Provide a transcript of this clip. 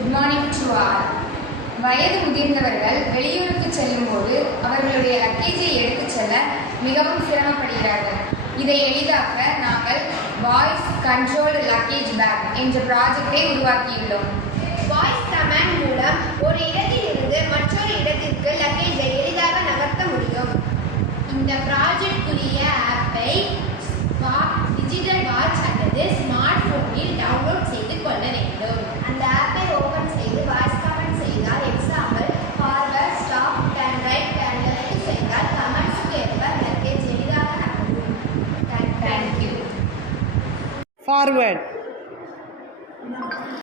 Good morning to all. வயது முதிர்ந்தவர்கள் வெளியூருக்கு செல்லும்போது அவர்களுடைய லக்கேஜை எடுத்துச் செல்ல மிகவும் சிரமப்படுகிறார்கள். இதை எளிதாக்க நாங்கள் வாய்ஸ் கண்ட்ரோல்டு லக்கேஜ் பேக் என்ற ப்ராஜெக்டை உருவாக்கியுள்ளோம். வாய்ஸ் கமாண்ட் மூலம் ஒரு இடத்திலிருந்து மற்றொரு இடத்திற்கு லக்கேஜை எளிதாக நகர்த்த முடியும். இந்த ப்ராஜெக்டுக்குரிய ஆப்பை டிஜிட்டல் வாட்ச் அல்லது ஸ்மார்ட் போனில் டவுன்லோட் செய்து கொள்ள வேண்டும். அந்த ஆப்பை ஓபன் செய்து வாய்ஸ் கமெண்ட் செய்தால், example forward, stop, turn right, turn left செய்தால் கமெண்ட்ஸுக்கு ஏற்ப லக்கேஜ் எளிதாக நகரும். தேங்க்யூ. ஃபார்வர்ட்.